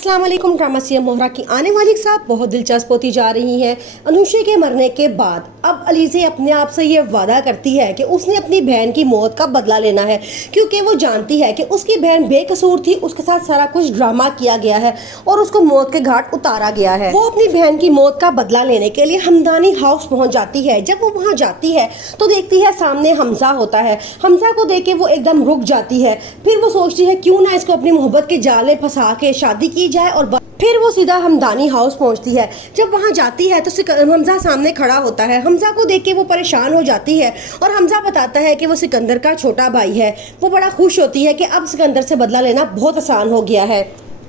अस्सलाम वालेकुम। Drama CM मोहरा की आने वाली साथ बहुत दिलचस्प होती जा रही है। अनुषा के मरने के बाद अब अलीज़े अपने आप से ये वादा करती है कि उसने अपनी बहन की मौत का बदला लेना है, क्योंकि वो जानती है कि उसकी बहन बेकसूर थी, उसके साथ सारा कुछ ड्रामा किया गया है और उसको मौत के घाट उतारा गया है। वो अपनी बहन की मौत का बदला लेने के लिए हमदानी हाउस पहुंच जाती है। जब वो वहां जाती है तो देखती है सामने हमजा होता है। हमजा को देख के वो एकदम रुक जाती है। फिर वो सोचती है क्यों ना इसको अपनी मोहब्बत के जाल में फंसा के शादी की जाए और फिर वो सीधा हमदानी हाउस पहुंचती है। जब वहां जाती है तो हमजा सामने खड़ा होता है। हमजा को देख के वो परेशान हो जाती है और हमजा बताता है कि वो सिकंदर का छोटा भाई है। वो बड़ा खुश होती है कि अब सिकंदर से बदला लेना बहुत आसान हो गया है।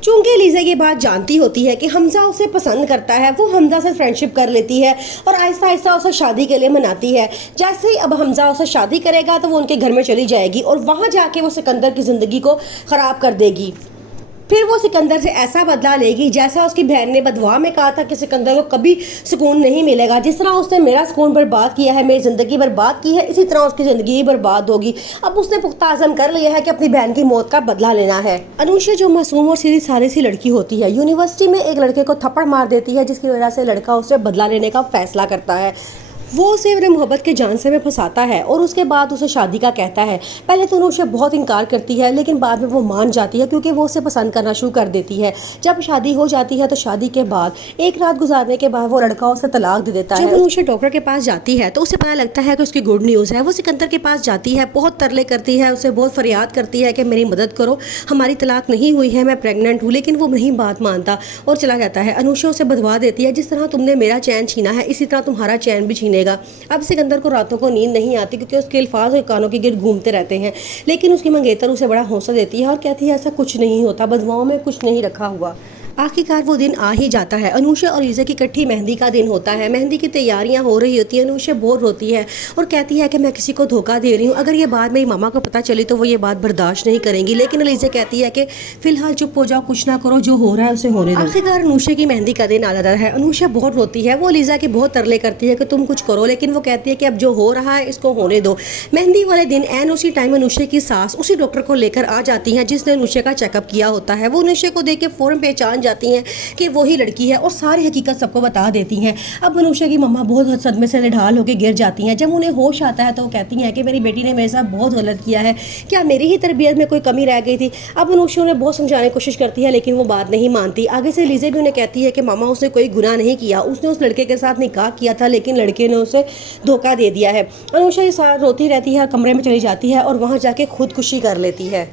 चूंकि लीजा ये बात जानती होती है कि हमजा उसे पसंद करता है, वो हमजा से फ्रेंडशिप कर लेती है और आहिस्ता आहिस्ता उसे शादी के लिए मनाती है। जैसे ही अब हमजा उसे शादी करेगा तो वो उनके घर में चली जाएगी और वहाँ जाके वो सिकंदर की ज़िंदगी को ख़राब कर देगी। फिर वो सिकंदर से ऐसा बदला लेगी जैसा उसकी बहन ने बदवा में कहा था कि सिकंदर को कभी सुकून नहीं मिलेगा। जिस तरह उसने मेरा सुकून बर्बाद किया है, मेरी ज़िंदगी बर्बाद की है, इसी तरह उसकी ज़िंदगी ही बर्बाद होगी। अब उसने पुख्ता आज़म कर लिया है कि अपनी बहन की मौत का बदला लेना है। अनुषा जो मासूम और सीधी सादी सी लड़की होती है, यूनिवर्सिटी में एक लड़के को थप्पड़ मार देती है, जिसकी वजह से लड़का उससे बदला लेने का फैसला करता है। वो उसे अपने मोहब्बत के झांसे में फंसाता है और उसके बाद उसे शादी का कहता है। पहले तो अनुषा बहुत इनकार करती है, लेकिन बाद में वो मान जाती है क्योंकि वो उसे पसंद करना शुरू कर देती है। जब शादी हो जाती है तो शादी के बाद एक रात गुजारने के बाद वो लड़का उसे तलाक दे देता है। जब अनुषा डॉक्टर के पास जाती है तो उसे पता लगता है कि उसकी गुड न्यूज़ है। वो सिकंदर के पास जाती है, बहुत तरले करती है, उसे बहुत फरियाद करती है कि मेरी मदद करो, हमारी तलाक नहीं हुई है, मैं प्रेग्नेंट हूँ, लेकिन वो नहीं बात मानता और चला जाता है। अनुषा उसे बदवा देती है, जिस तरह तुमने मेरा चैन छीना है इसी तरह तुम्हारा चैन भी छीनेगा। अब सिकंदर को रातों को नींद नहीं आती क्योंकि उसके अल्फाज और कानों के गिर्द घूमते रहते हैं, लेकिन उसकी मंगेतर उसे बड़ा हौसला देती है और कहती है ऐसा कुछ नहीं होता, बदवाओं में कुछ नहीं रखा हुआ। आखिरकार वो दिन आ ही जाता है। अनुषा और लीजा की इकट्ठी मेहंदी का दिन होता है। मेहंदी की तैयारियां हो रही होती है। अनुषा बहुत रोती है और कहती है कि मैं किसी को धोखा दे रही हूँ, अगर ये बात मेरी मामा को पता चली तो वो ये बात बर्दाश्त नहीं करेंगी। लेकिन लीजा कहती है कि फिलहाल चुप हो जाओ, कुछ ना करो, जो हो रहा है उसे होने दो। आखिरकार अनुषा की मेहंदी का दिन आ जाता है। अनुषा बहुत रोती है, वो लीजा के बहुत तरले करती है कि तुम कुछ करो, लेकिन वो कहती है कि अब जो हो रहा है इसको होने दो। मेहंदी वाले दिन एन उसी टाइम अनुषा की सास उसी डॉक्टर को लेकर आ जाती है जिसने अनुषा का चेकअप किया होता है। वो अनुषा को देख के फौरन पहचान जाती हैं कि वही लड़की है और सारी हकीकत सबको बता देती हैं। अब अनुषा की मम्मा बहुत सदमे से निढाल होकर गिर जाती हैं। जब उन्हें होश आता है तो वो कहती हैं कि मेरी बेटी ने मेरे साथ बहुत गलत किया है, क्या मेरी ही तरबियत में कोई कमी रह गई थी। अब अनुषा उन्हें बहुत समझाने की कोशिश करती है, लेकिन वो बात नहीं मानती। आगे से लीजा भी उन्हें कहती है कि मामा उसने कोई गुनाह नहीं किया, उसने उस लड़के के साथ निकाह किया था, लेकिन लड़के ने उसे धोखा दे दिया है। अनुषा ये सारा रोती रहती है, कमरे में चली जाती है और वहाँ जाके खुदकुशी कर लेती है।